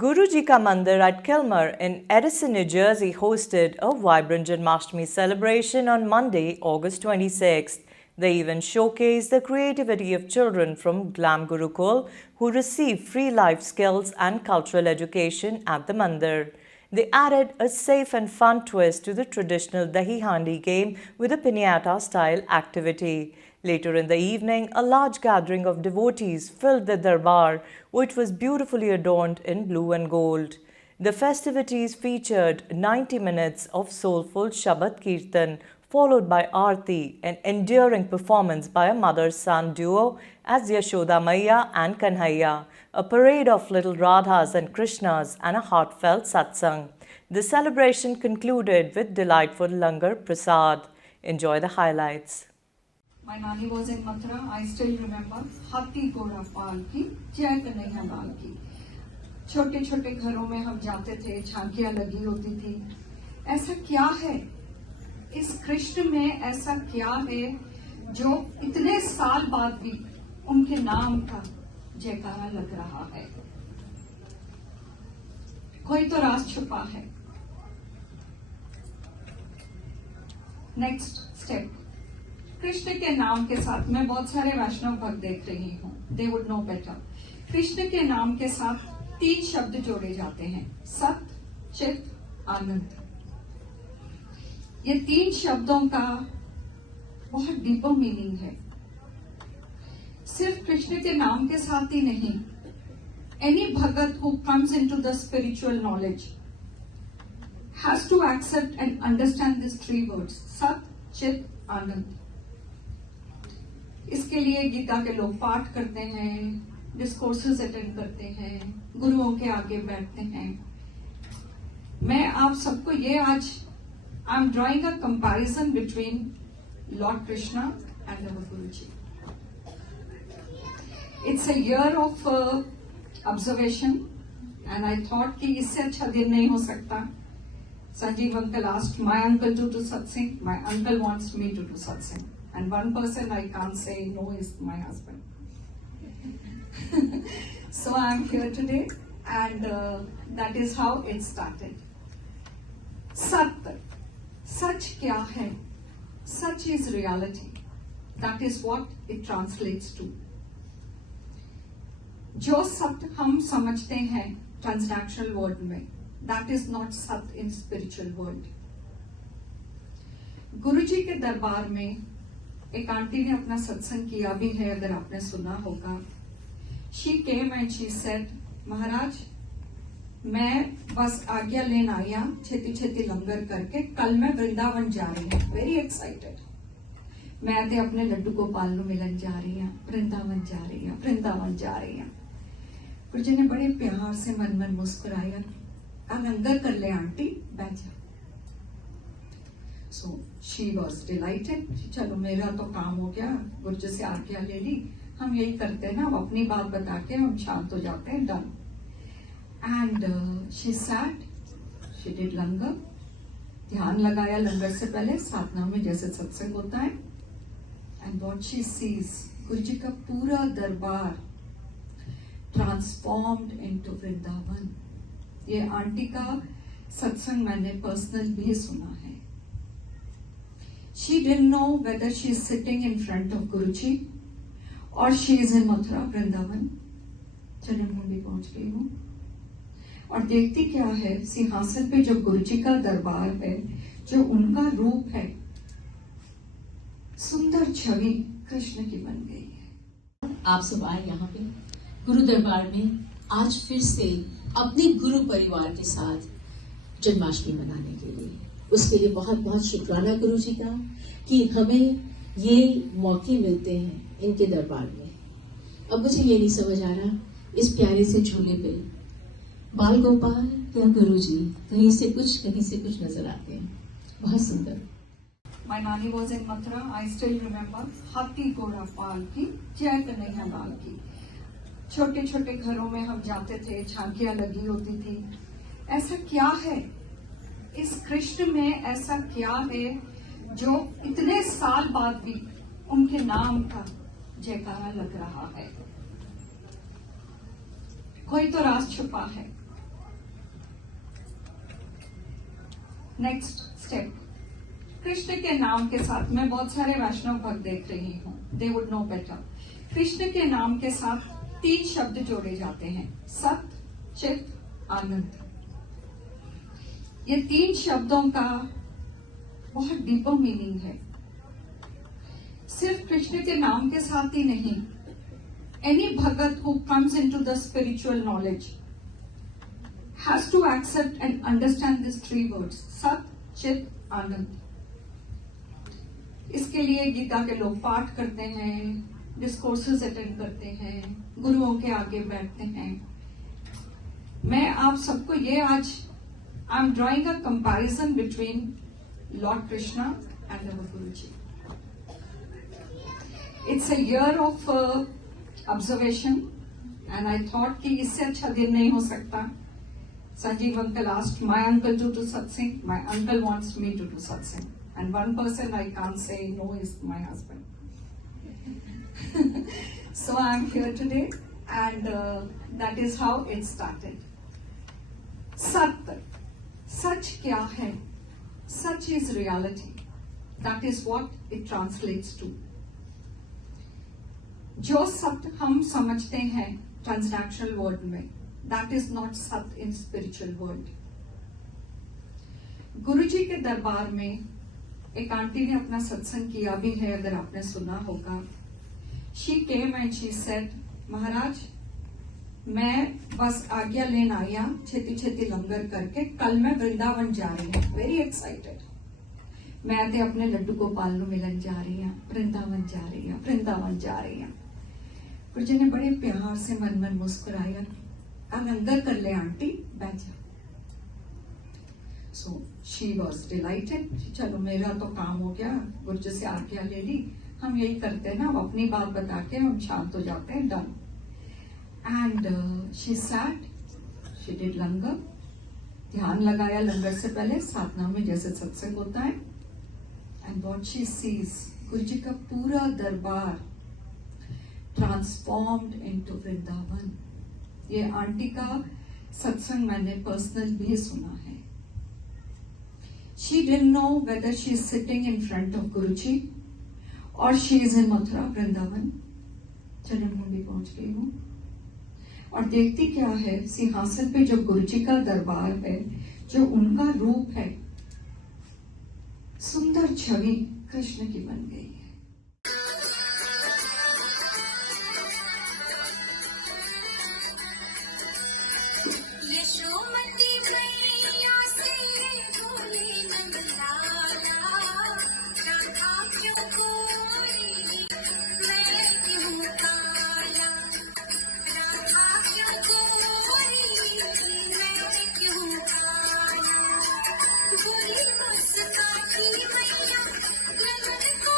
Guruji Ka Mandir at Kilmer in Edison, New Jersey hosted a vibrant Janmashtami celebration on Monday, August 26th. The event showcased the creativity of children from Glam Gurukul who receive free life skills and cultural education at the Mandir. They added a safe and fun twist to the traditional Dahi Handi game with a pinata-style activity. Later in the evening, a large gathering of devotees filled the darbar, which was beautifully adorned in blue and gold. The festivities featured 90 minutes of soulful Shabad Kirtan, followed by Aarti, an endearing performance by a mother-son duo as Yashoda Maiya and Kanhaiya, a parade of little Radhas and Krishnas, and a heartfelt satsang. The celebration concluded with delightful Langar Prasad. Enjoy the highlights. My nani was in Mathura. I still remember हाथी घोड़ा पाल की जय कन्हैया लाल की। छोटे छोटे घरों में हम जाते थे, झांकियां लगी होती थी। ऐसा क्या है इस कृष्ण में, ऐसा क्या है जो इतने साल बाद भी उनके नाम का जयकारा लग रहा है? कोई तो राज छुपा है। नेक्स्ट स्टेप, कृष्ण के नाम के साथ, मैं बहुत सारे वैष्णव भक्त देख रही हूँ, they would know better. Krishna के नाम के साथ 3 शब्द जोड़े जाते हैं, सत, चित, आनंद। ये 3 शब्दों का बहुत डीपर मीनिंग है। सिर्फ कृष्ण के नाम के साथ ही नहीं, any bhagat who comes into the spiritual knowledge has to accept and understand this 3 words, sat, chit, आनंद। इसके लिए गीता के लोग पाठ करते हैं, डिस्कोर्सेस अटेंड करते हैं, गुरुओं के आगे बैठते हैं। मैं आप सबको ये आज I am drawing a comparison between Lord Krishna and our guruji. It's a year of observation and I thought कि इससे अच्छा दिन नहीं हो सकता। Sanjeev uncle asked my uncle to do satsang, my uncle wants me to do satsang, and one person I can't say no is my husband. So I'm here today, and that is how it started. Sat, sach kya hai? Sach is reality. That is what it translates to. जो सत हम समझते हैं transactional world में, that is not सत in spiritual world. गुरुजी के दरबार में एक आंटी ने अपना सत्संग किया भी है, अगर आपने सुना होगा। She came and she said, Maharaj मैं बस आज्ञा लेन आई हूं, छेती छेती लंगर करके कल मैं वृंदावन जा रही हूं, वेरी एक्साइटेड। मैं ते अपने लड्डू गोपाल ਨੂੰ मिलन जा रही हूं, वृंदावन जा रही हूं, वृंदावन जा रही हूं। गुरुजी ने बड़े प्यार से मन मन मुस्कुराया, आ लंगर कर ले आंटी, बैठ जा। So she was delighted. चलो मेरा तो काम हो गया, गुरुजी से आज्ञा ले ली, हम यही करते हैं ना, अपनी बात बता के हम शांत हो जाते हैं, done. And she sat, she did लंगर, ध्यान लगाया लंगर से पहले, साधना में जैसे सत्संग होता है। एंड what she sees, गुरुजी का पूरा दरबार ट्रांसफॉर्म्ड इनटू वृंदावन। ये आंटी का सत्संग मैंने पर्सनल भी सुना है। She didn't know whether she is sitting in front of Guruji or she is in Mathura, Vrindavan. चरण मंडी पहुंच गई हूँ और देखती क्या है, सिंहासन पे जो गुरुजी का दरबार है, जो उनका रूप है, सुंदर छवि कृष्ण की बन गई है। आप सब आए यहाँ पे गुरु दरबार में आज फिर से अपने गुरु परिवार के साथ जन्माष्टमी मनाने के लिए। उसके लिए बहुत बहुत शुक्राना गुरु जी का कि हमें ये मौके मिलते हैं इनके दरबार में। अब मुझे ये नहीं समझ आ रहा, इस प्यारे से झूले पे बाल गोपाल या गुरु जी कहीं से कुछ नजर आते हैं, बहुत सुंदर। My nani was in Mathura. I still remember हाथी घोड़ा पाल की जय कन्हैया लाल की। छोटे छोटे घरों में हम जाते थे, झांकियां लगी होती थी। ऐसा क्या है इस कृष्ण में, ऐसा क्या है जो इतने साल बाद भी उनके नाम का जयकारा लग रहा है? कोई तो राज छुपा है। नेक्स्ट स्टेप, कृष्ण के नाम के साथ, मैं बहुत सारे वैष्णव भक्त देख रही हूँ, they would know better. Krishna के नाम के साथ 3 शब्द जोड़े जाते हैं, सत, चित, आनंद। ये 3 शब्दों का बहुत डीपर मीनिंग है। सिर्फ कृष्ण के नाम के साथ ही नहीं, any bhagat who comes into the spiritual knowledge has to accept and understand this 3 words, sat, chit, आनंद। इसके लिए गीता के लोग पाठ करते हैं, डिस्कोर्सेस अटेंड करते हैं, गुरुओं के आगे बैठते हैं। मैं आप सबको ये आज, I am drawing a comparison between Lord Krishna and our guru ji. It's a year of observation and I thought कि इससे अच्छा दिन नहीं हो सकता। Sanjeev uncle asked my uncle to do satsang, my uncle wants me to do satsang, and one person I can't say no is my husband. So I am here today, and that is how it started. Sat, सच क्या है? Such is reality. That is what it translates to. जो सत्य हम समझते हैं transactional world में, that is not सत्य in spiritual world. गुरुजी के दरबार में एक आंटी ने अपना सत्संग किया भी है, अगर आपने सुना होगा। She came and she said, महाराज मैं बस आज्ञा लेन आया, छेती छेती लंगर करके, कल मैं वृंदावन जा रही हूँ, वेरी एक्साइटेड। मैं ते अपने लड्डू गोपाल नु मिलन जा रही हूँ, वृंदावन जा रही हूँ, वृंदावन जा रही हूँ। गुरुजी ने बड़े प्यार से मन मन मुस्कुराया, अब लंगर कर ले आंटी, बैठ जा। सो शी वॉज डिलाइटेड, चलो मेरा तो काम हो गया, गुरुजी से आज्ञा ले ली, हम यही करते हैं ना, अब अपनी बात बता के हम शांत हो जाते हैं, done. And she sat, she did langar, ध्यान लगाया लंगर से पहले, साधना में जैसे सत्संग होता है। एंड व्हाट शी सीज, गुरुजी का पूरा दरबार ट्रांसफॉर्म्ड इनटू वृंदावन। ये आंटी का सत्संग मैंने पर्सनल भी सुना है। She didn't know whether she is sitting in front of Guruji or she is in Mathura Vrindavan. चरणभूमि पहुंच गई हूँ और देखती क्या है, सिंहासन पे जो गुरुजी का दरबार है, जो उनका रूप है, सुंदर छवि कृष्ण की बन गई है। यशोमती मैया से भोले नंदलाला, राधा क्यों गोरी मैं क्यों काला, राधा क्यों गोरी मैं क्यों काला, बोली मुस्काती मैया नंद को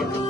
है